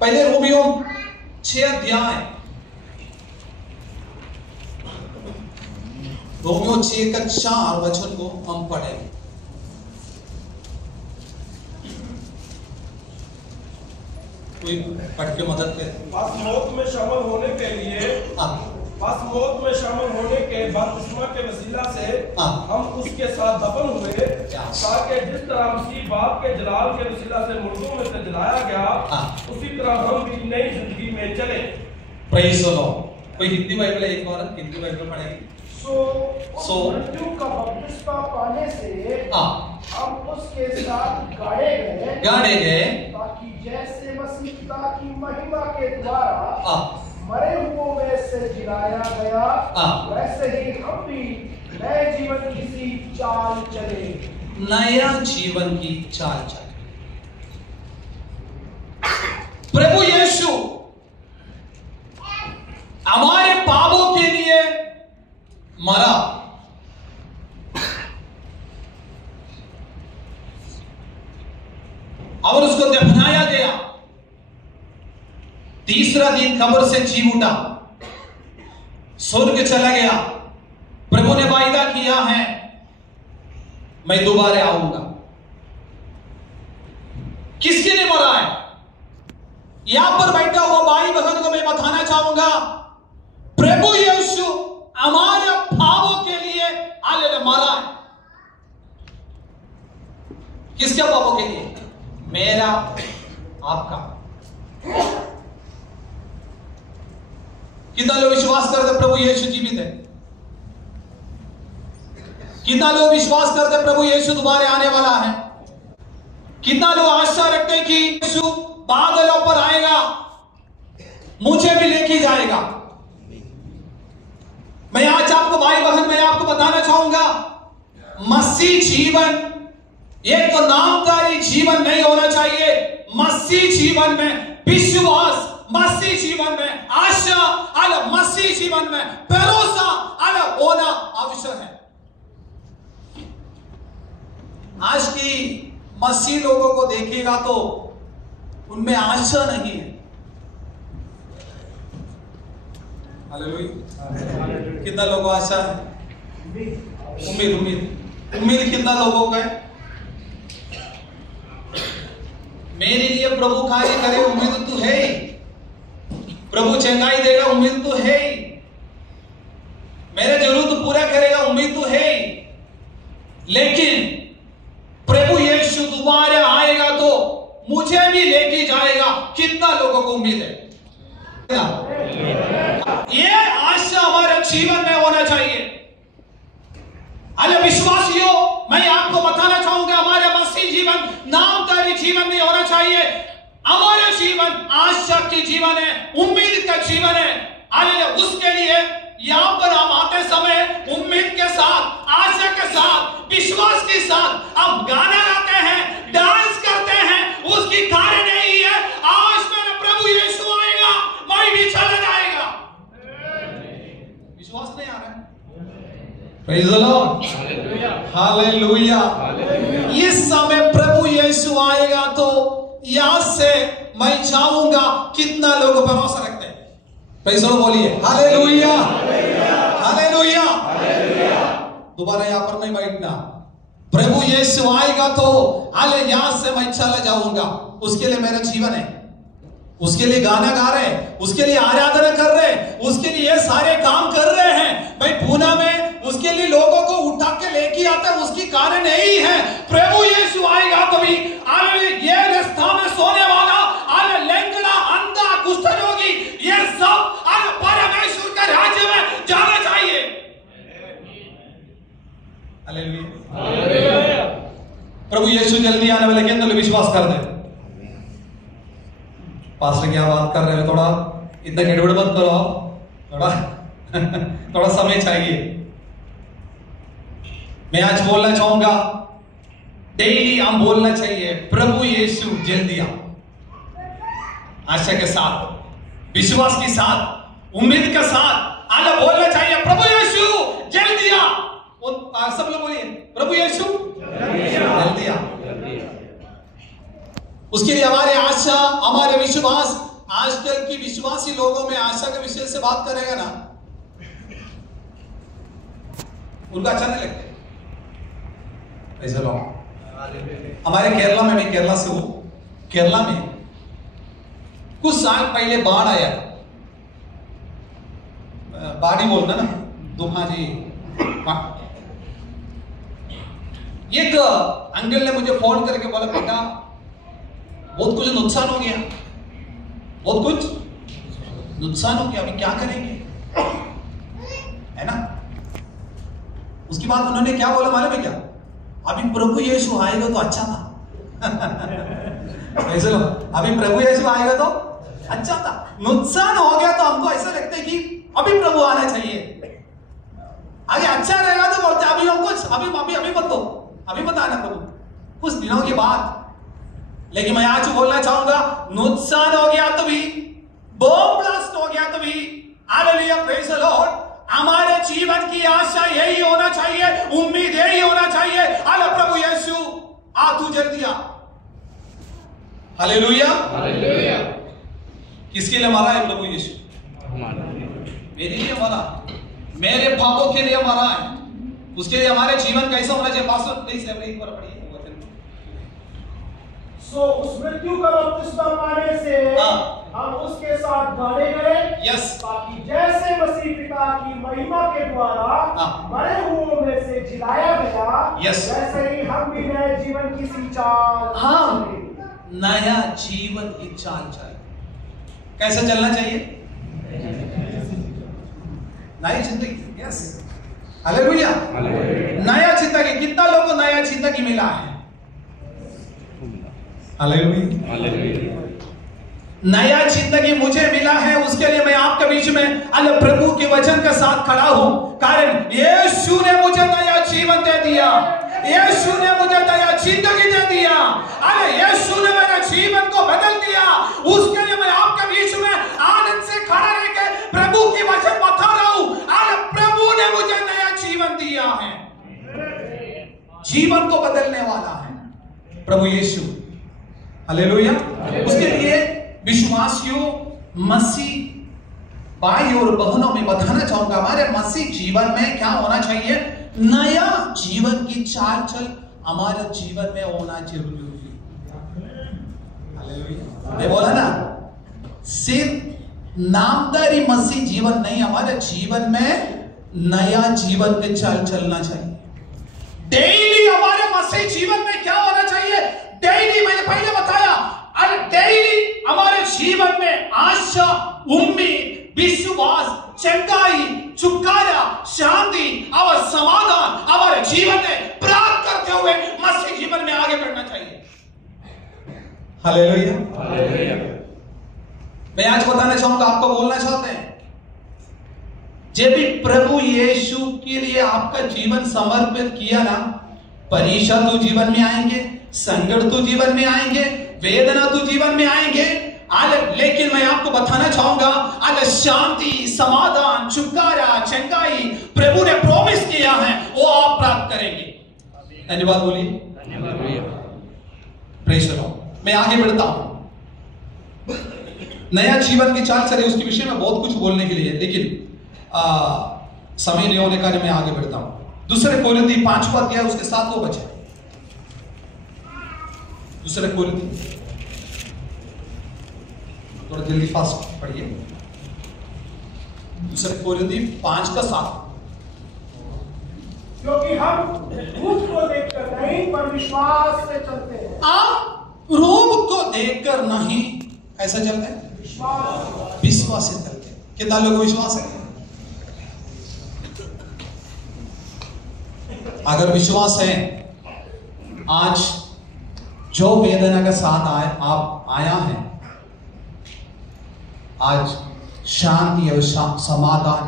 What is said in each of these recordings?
पहले रोमियो 6 अध्याय, रोमियो 6 का 4 वचन को हम पढ़ेंगे। कोई पढ़ के मदद करे। बस मौत में शामिल होने के लिए बस मौत में शामिल होने के बपतिस्मा के वसीला से हम उसके साथ दफन हुए, ताकि जिस तरह मसीह बाप के जलाल के वसीला से मुर्दों में से जलाया गया, उसी तरह हम भी नई जिंदगी में चले। Praise the Lord. कोई हिंदी बाइबल है? एक बार हिंदी बाइबल पढ़ेंगे। सो मृत्यु का बपतिस्मा पाने से हम उसके साथ गाड़े गए, ताकि जैसे मसीह पिता की महिमा के द्वारा मरे हुओं में से जिलाया गया, वैसे ही हम भी नए जीवन की सी चाल चले। नया जीवन की चाल चले। प्रभु यीशु हमारे पापों के लिए मरा, और उसको दफनाया गया। तीसरा दिन कब्र से जी उठा, स्वर्ग चला गया। प्रभु ने वायदा किया है, मैं दोबारा आऊंगा। किसके लिए मरा है? यहां पर बैठा हुआ भाई बहन को मैं बताना चाहूंगा, प्रभु यीशु हमारे पापों के लिए मरा है। किसके पापों के लिए? मेरा, आपका। कितना लोग विश्वास करते प्रभु यीशु जीवित है? कितना लोग विश्वास करते प्रभु यीशु दोबारा आने वाला है? कितना लोग आशा रखते कि यीशु बादलों पर आएगा, मुझे भी लेके जाएगा? मैं आज आपको भाई बहन, मैं आपको बताना चाहूंगा, मसीह जीवन एक तो नामधारी जीवन नहीं होना चाहिए। मसीह जीवन में विश्वास, मसीह जीवन में आशा, अलग मसीह जीवन में भरोसा अलग होना आवश्यक है। आज की मसीह लोगों को देखिएगा तो उनमें आशा नहीं है। हालेलुया। कितना लोगों आशा है? उम्मीद कितना लोगों का है? मेरे लिए प्रभु कार्य करे, उम्मीद तो है। प्रभु चंगाई देगा, उम्मीद तो है। मेरे जरूरत पूरा करेगा, उम्मीद तो है। लेकिन प्रभु यीशु दोबारा आएगा तो मुझे भी लेके जाएगा, कितना लोगों को उम्मीद है? ये आशा हमारे जीवन में होना चाहिए। अरे विश्वासियों, मैं आपको बताना चाहूंगा, हमारे मसीह जीवन नामधारी जीवन नहीं होना चाहिए। हमारा जीवन आशा की जीवन है, उम्मीद का जीवन है। अरे उसके लिए यहां पर हम आते समय उम्मीद के साथ, आशा के साथ, विश्वास के साथ हम गाना गाते हैं, डांस करते हैं। उसकी कारण यही है, आज मेरा प्रभु यीशु आएगा, मैं भी चला जाएगा। विश्वास नहीं आ रहा है? Praise the Lord, hallelujah. इस समय प्रभु यीशु आएगा तो यहां से मैं जाऊंगा, कितना लोग भरोसा रखते हैं? प्रेज़ द लॉर्ड बोलिए, हालेलुया, हालेलुया। दोबारा यहां पर नहीं बैठना। प्रभु यीशु आएगा तो यहां से मैं चला जाऊंगा। उसके लिए मेरा जीवन है, उसके लिए गाना गा रहे हैं, उसके लिए आराधना कर रहे हैं, उसके लिए ये सारे काम कर रहे हैं। भाई पूना में उसके लिए लोगों को उठा के लेके आता है, उसकी कारण यही है, प्रभु यीशु आएगा तो भी ये रास्ता में सोने वाला, लंगड़ा, अंधा, कुष्ठरोगी, ये सब परमेश्वर के राज्य में जाना चाहिए। हालेलुया। प्रभु यीशु जल्दी आने वाले, कितने लोग विश्वास कर दे? पास्टर क्या बात कर रहे हो? थोड़ा इतना गड़बड़ मत करो, थोड़ा समय चाहिए। मैं आज बोलना चाहूंगा, डेली हम बोलना चाहिए, प्रभु यीशु जल्दी आओ। आशा के साथ, विश्वास के साथ, उम्मीद के साथ आना बोलना चाहिए, प्रभु यीशु जल्दी आओ। सब लोग बोलिए, प्रभु यीशु जल्दी आओ। उसके लिए हमारे आशा, हमारे विश्वास विश्वास आजकल की विश्वासी लोगों में आशा के विषय से बात करेगा ना, उनको अच्छा नहीं लगता। ऐसे लोग हमारे केरला में, मैं केरला से हूं, केरला में कुछ साल पहले बाढ़ आया, बाढ़ ही बोलना ना, दुखाजी। एक अंकल ने मुझे फोन करके बोला, बेटा बहुत कुछ नुकसान हो गया, बहुत कुछ नुकसान हो गया, अभी क्या करेंगे, है ना। उसके बाद उन्होंने क्या बोला मालूम है क्या? अभी प्रभु यीशु आएगा तो अच्छा था। ऐसे लो, अभी प्रभु यीशु आएगा तो अच्छा था। नुकसान हो गया तो हमको ऐसा लगता है कि अभी प्रभु आना चाहिए, आगे अच्छा रहेगा तो बोलते अभी हमको अभी मत दो, अभी मत आना प्रभु, कुछ दिनों के बाद। लेकिन मैं आज बोलना चाहूंगा, नुकसान हो गया तो भी, बॉम्ब ब्लास्ट हो गया तो भी, हालेलुया, प्रेज़ द लॉर्ड, हमारे जीवन की आशा यही होना चाहिए, उम्मीद यही होना चाहिए, अरे प्रभु यीशु आ तू जल्दी आ। Hallelujah, hallelujah. किसके लिए मरा है प्रभु यीशु? मेरे लिए मरा, मेरे पापों के लिए मरा है। उसके लिए हमारे जीवन कैसा होना चाहिए? पास्टर प्लीज एक बार पढ़िए। सो उस मृत्यु का बपतिस्मा पाने से हम उसके साथ गाड़े गए, ताकि जैसे मसीह पिता की महिमा के द्वारा मरे हुओं में से जिलाया गया, वैसे ही हम भी नए जीवन की सी चाल, नया जीवन की चाल चले। कैसे चलना चाहिए? नई जिंदगी। यस, हालेलुया, नया जिंदगी। कितना लोगों को नया जिंदगी मिला है? Hallelujah, hallelujah. नया जिंदगी मुझे मिला है, उसके लिए मैं आपके बीच में अल्लाह प्रभु के वचन के साथ खड़ा हूं, कारण यीशु ने मुझे नया जीवन दे दिया, यीशु ने मुझे नया जिंदगी दे दिया, अरे यीशु ने मेरे जीवन को बदल दिया। उसके लिए मैं आपके बीच में आनंद से खड़ा रह के प्रभु की वचन बता रहा हूं, अरे प्रभु ने मुझे नया जीवन दिया है, जीवन को बदलने वाला है प्रभु यीशु। हालेलुया। उसके लिए विश्वासियों, मसीह भाई और बहनों में बताना चाहूंगा, हमारे मसीह जीवन में क्या होना चाहिए? नया जीवन की चाल चल हमारे जीवन में होना जरूरी है। हालेलुया। मैं बोला ना, सिर्फ नामदारी मसीह जीवन नहीं, हमारे जीवन में नया जीवन की चाल चलना चाहिए। डेली हमारे मसीह जीवन में क्या होना चाहिए? डेली, मैंने पहले बताया, अरे डेली हमारे जीवन में आशा, उम्मीद, विश्वास, चंगाई, छुटकारा, शांति और समाधान हमारे जीवन में प्राप्त करते हुए मसीह जीवन में आगे बढ़ना चाहिए। Hallelujah, hallelujah. मैं आज बताना चाहूंगा, आपको बोलना चाहते हैं, जब भी प्रभु यीशु के लिए आपका जीवन समर्पित किया ना, परीक्षा तो जीवन में आएंगे, संकट तो जीवन में आएंगे, वेदना तो जीवन में आएंगे, लेकिन मैं आपको बताना चाहूंगा, शांति, समाधान, छुटकारा, चंगाई प्रभु ने प्रॉमिस किया है, वो आप प्राप्त करेंगे। धन्यवाद बोलिए, प्रेज़ द लॉर्ड। मैं आगे बढ़ता हूं, नया जीवन की चाल चले, उसके विषय में बहुत कुछ बोलने के लिए, लेकिन समय नहीं होने का मैं आगे बढ़ता हूं। दूसरे कोरिन्थी 5वां अध्याय उसके 7 वचन। दूसरे कोरिन्थी, थोड़ा जल्दी फास्ट पढ़िए। दूसरे कोरिन्थी 5:7। क्योंकि हम रूप को देखकर नहीं पर विश्वास से चलते हैं। आप रूप को देखकर नहीं, ऐसा चलते हैं, विश्वास से चलते हैं। कितना लोगों को विश्वास है? अगर विश्वास है, आज जो वेदना के साथ आप आया है, आज शांति और समाधान,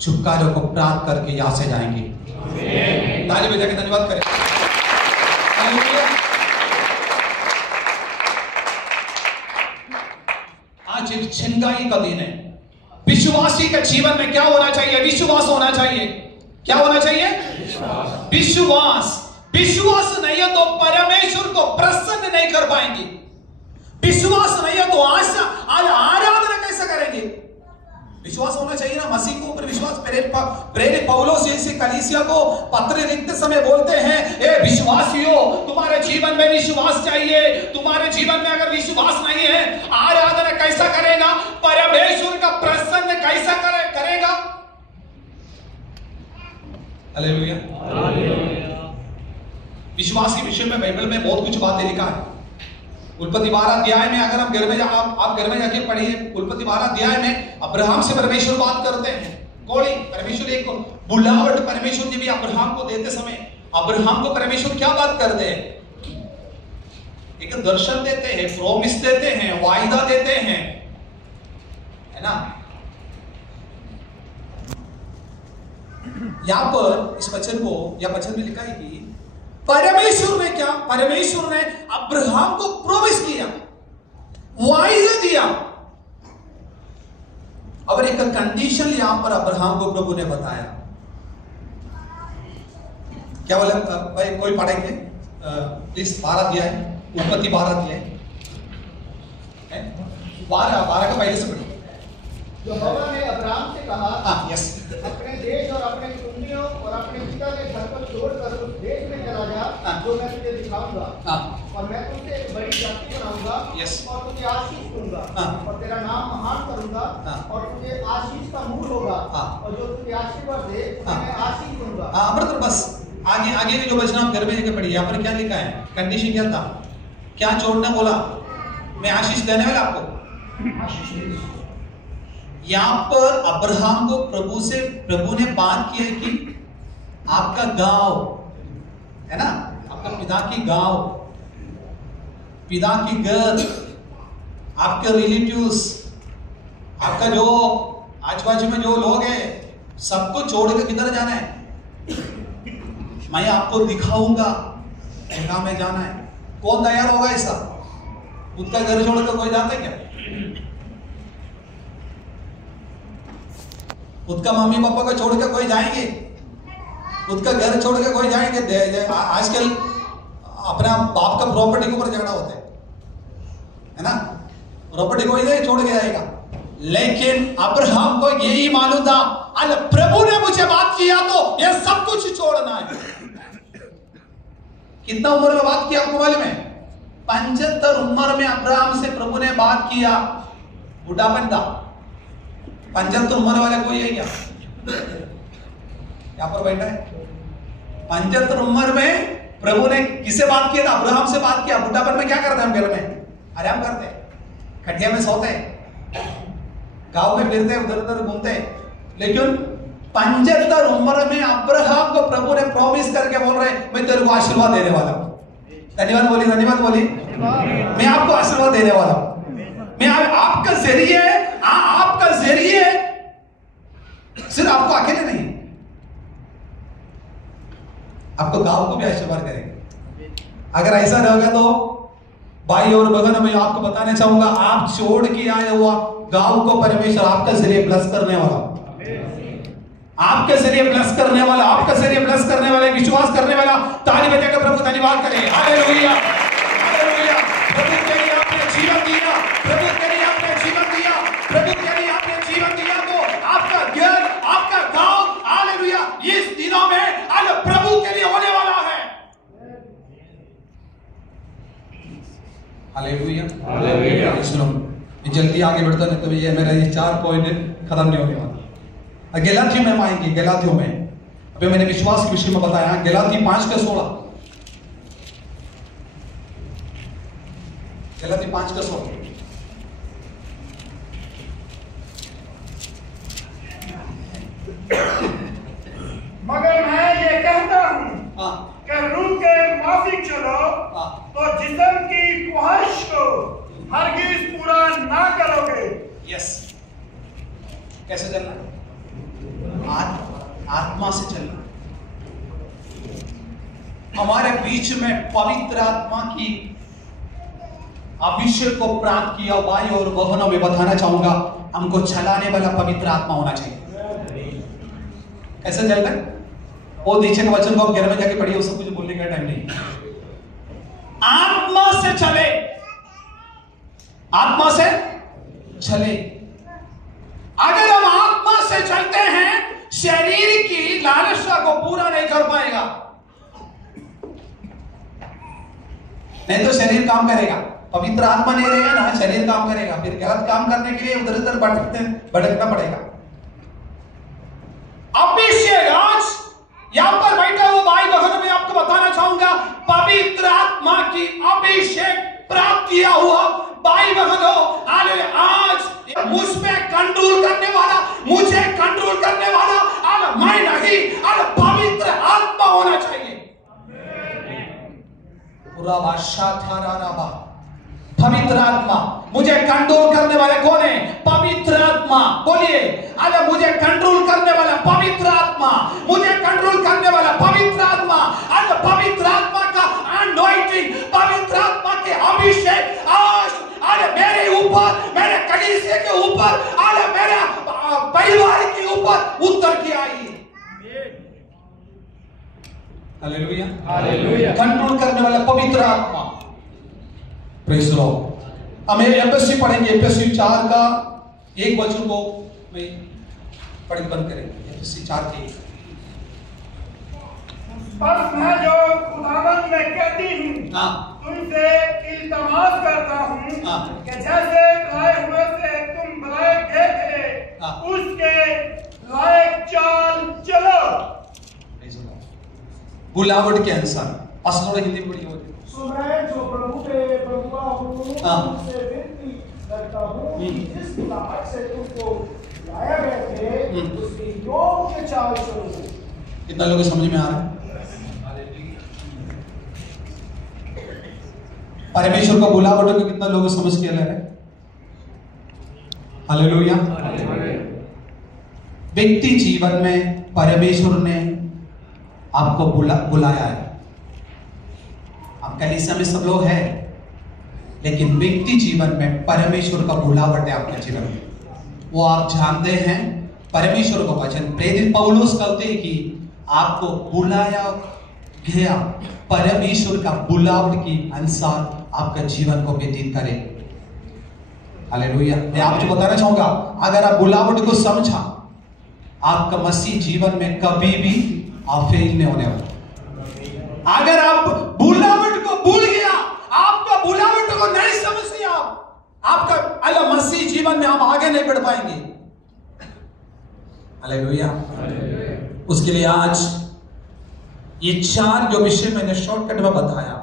छुटकारे को प्राप्त करके यहां से जाएंगे। ताली बजा के धन्यवाद करें। आज एक छंगाई का दिन है। विश्वासी के जीवन में क्या होना चाहिए? विश्वास होना चाहिए। क्या होना चाहिए? विश्वास। विश्वास नहीं है तो परमेश्वर को प्रसन्न नहीं कर पाएंगे। विश्वास नहीं है तो आशा प्रेरित पौलुस इसी कलीसिया को पत्र लिखते समय बोलते हैं, ए विश्वासियों, तुम्हारे जीवन में विश्वास चाहिए। तुम्हारे जीवन में अगर विश्वास नहीं है, आराधना कैसा करेगा? परमेश्वर का प्रसन्न कैसा करेगा? हालेलुया। विश्वास के विषय में बाइबल में बहुत कुछ बातें लिखा है। उल्पत्ति 12 अध्याय में अगर हम घर में आप घर में जाके पढ़िए, उल्पत्ति 12 अध्याय में अब्राहम से परमेश्वर बात करते हैं। कौड़ी परमेश्वर एक बुलावट परमेश्वर जी भी अब्राहम को देते समय अब्राहम को परमेश्वर क्या बात करते हैं? एक दर्शन देते हैं, प्रॉमिस देते हैं, वायदा देते हैं, है ना। यहां पर इस वचन को या वचन में लिखा है कि परमेश्वर ने क्या? परमेश्वर ने अब्राहम को प्रॉमिस किया, वायदा दिया, और एक कंडीशन यहां पर अब्राहम को प्रभु ने बताया। क्या बोले भाई? कोई पढ़ेंगे प्लीज? 12 अध्याय, उत्पत्ति 12 अध्याय 12 का पहले से पढ़िए। यहोवा ने अब्राहम से कहा, यस, अपने देश और अपने कुटुंबियों और अपने पिता के घर को छोड़कर उस देश में चला जा जो मैं तुझे दिखाऊंगा, और मैं तुझे एक बड़ी जाति बनाऊंगा, और तुझे आशीष दूंगा, और तेरा नाम महान करूंगा, और तुझे आशीष का मूल होगा, और जो तुझे आशीर्वाद दे मैं आशीष दूंगा। ब्रदर बस आगे के जो वचन आप घर में जाके पढ़िए। यहाँ पर क्या लिखा है? कंडीशन क्या था? क्या छोड़ना बोला? मैं आशीष देने वाला आपको। यहां पर अब्राहम को प्रभु ने बात की है कि आपका गांव है ना, आपका पिता की गांव, पिता की घर, आपके रिलेटिव्स, आपका जो आजू बाजू में जो लोग हैं, सबको छोड़ के किधर जाना है? मैं आपको दिखाऊंगा जगह में जाना है। कौन तैयार होगा ऐसा? खुद का घर छोड़कर कोई जाता है क्या? खुद का मम्मी पापा को छोड़ के कोई जाएंगे? खुद का घर छोड़ के कोई जाएंगे? आजकल अपना बाप का प्रॉपर्टी के ऊपर झगड़ा होता है ना। प्रॉपर्टी कोई नहीं छोड़ के जाएगा, लेकिन अब्राहम को यही मालूम था, अरे प्रभु ने मुझे बात किया तो ये सब कुछ छोड़ना है। कितना उम्र में बात किया आपको मालूम है? 75 उम्र में अब्राहम से प्रभु ने बात किया। बुढ़ापन था। 75 उम्र वाले कोई है क्या? यहां पर बैठा है। 75 उम्र में प्रभु ने किससे बात किया था? अब्राहम से बात किया। बुढ़ापन में क्या करते हैं हम घर में? आराम करते हैं, खटिया में सोते हैं, गांव में फिरते हैं, उधर उधर घूमते हैं। लेकिन 75 उम्र में अब्राहम को प्रभु ने प्रॉमिस करके बोल रहे, मैं तेरे को आशीर्वाद देने वाला हूं। धन्यवाद बोली, धन्यवाद बोली। मैं आपको आशीर्वाद देने वाला हूं। मैं आपका जरिए सिर्फ आपको अकेले नहीं, आपको गांव को भी आशीर्वाद करेंगे। अगर ऐसा रहेगा तो भाई और बहन, मैं आपको बताना चाहूंगा, आप छोड़ के आए हुआ गांव को परमेश्वर आपका जरिए ब्लेस करने वाला, आपके जरिए ब्लेस करने वाला, आपका जरिए ब्लेस करने वाला, विश्वास करने वाला। ताली बजाकर प्रभु धन्यवाद करें। Hallelujah, hallelujah. प्रभु के लिए आपने जीवन दिया, प्रभु के लिए आपने जीवन दिया, प्रभु के लिए आपने जीवन दिया, तो आपका घर, आपका गांव, हालेलुया, इस दिनों में प्रभु के लिए होने वाला है। Hallelujah, hallelujah. सुनो, जल्दी आगे बढ़ता नहीं तो ये मेरा ये 4 पॉइंट खत्म नहीं होने वाला। गलातियों में आएंगे। गलातियों में अभी मैंने विश्वास के विषय में बताया। गलाती 5:16, गलाती 5:16। मगर मैं ये कहता हूं कि रूह के माफिक चलो तो जिस्म की ख्वाहिश को हरगिज पूरा ना करोगे। यस, कैसे चलना? आत्मा से चलना। हमारे बीच में पवित्र आत्मा की अभिषेक को प्राप्त किया भाई और बहनों में बताना चाहूंगा, हमको चलाने वाला पवित्र आत्मा होना चाहिए। कैसे चलता है? वो नीचे के वचन को आप घर में जाके पढ़िए, उसको कुछ बोलने का टाइम नहीं। आत्मा से चले, आत्मा से चले। अगर हम आत्मा से चलते हैं, शरीर की पूरा नहीं कर पाएगा। नहीं तो शरीर काम करेगा, पवित्र आत्मा नहीं रहेगा ना, शरीर काम करेगा, फिर गलत काम करने के लिए उधर उधर भटकना पड़ेगा। अभिषेक, आज यहां पर बैठा हुआ भाई बहन, मैं आपको बताना चाहूंगा, पवित्र आत्मा की अभिषेक प्राप्त किया हुआ भाई बहन हो, आज मुझ पे कंट्रोल करने वाला, मुझे कंट्रोल करने वाला मैं नहीं, पवित्र आत्मा होना चाहिए। पूरा बादशाह था राबा, पवित्र आत्मा मुझे कंट्रोल करने वाला कौन है? पवित्र आत्मा। बोलिए, अरे मुझे कंट्रोल करने वाला पवित्र आत्मा, मुझे कंट्रोल करने वाला पवित्र आत्मा। अरे पवित्र आत्मा का अनॉइंटिंग, पवित्र आत्मा के अभिषेक आज अरे मेरे ऊपर, मेरे कलीसिया के ऊपर, अरे मेरे परिवार के ऊपर उतर के आई। Hallelujah, hallelujah. कंट्रोल करने वाला पवित्र आत्मा। Praise the Lord. हम एफएससी पढ़ेंगे, एफएससी 4 का 1 वचन को मैं पढ़ के बंद करेंगे। एफएससी 4 के 1। बस मैं जो खुदावंद में कहती हूँ, तुमसे इल्तमास करता हूँ कि जैसे लाए हुए से तुम बुलाए गए थे, उसके लायक चाल चलो। बुलावट के अनुसार। थोड़ा हिंदी में पढ़िए। सो मैं जो प्रभु पे बंधुआ हूँ, तुमसे विनती करता हूँ कि जिस बुलाहट से तुमको लाया गए थे, उसकी योग्य चाल चलो। कितना लोगों को समझ में आ रहा है? परमेश्वर का बुलावट को कितना लोग समझ के ले रहे? हालेलुया। व्यक्ति जीवन में परमेश्वर ने आपको बुलाया है। आप कलीसिया में सब लोग हैं, लेकिन व्यक्ति जीवन में परमेश्वर का बुलावट है आपके जीवन में, वो आप जानते हैं। परमेश्वर का वचन प्रेरित पौलुस कहते हैं कि आपको बुलाया गया परमेश्वर का बुलावट के अनुसार आपका जीवन को व्यतीत करें। हालेलुया। मैं आपको बताना चाहूंगा, अगर आप बुलावट को समझा, आपका मसीह जीवन में कभी भी आप फेल नहीं होने वाला। अगर आप बुलावट को भूल गया, आपका बुलावट को नहीं समझ लिया, आपका अल्लाह मसीह जीवन में आप आगे नहीं बढ़ पाएंगे। हालेलुया। उसके लिए आज ये 4 जो विषय मैंने शॉर्टकट में बताया,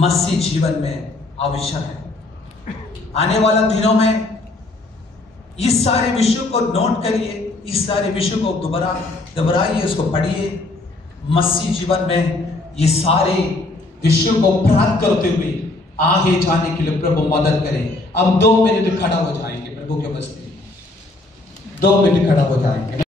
मसीह जीवन में आवश्यक है। आने वाला दिनों में इस सारे विषयों को नोट करिए, इस सारे विषयों को दोहराइए, इसको पढ़िए। मसीह जीवन में ये सारे विषयों को प्राप्त करते हुए आगे जाने के लिए प्रभु मदद करे। अब 2 मिनट खड़ा हो जाएंगे प्रभु के बस में, 2 मिनट खड़ा हो जाएंगे।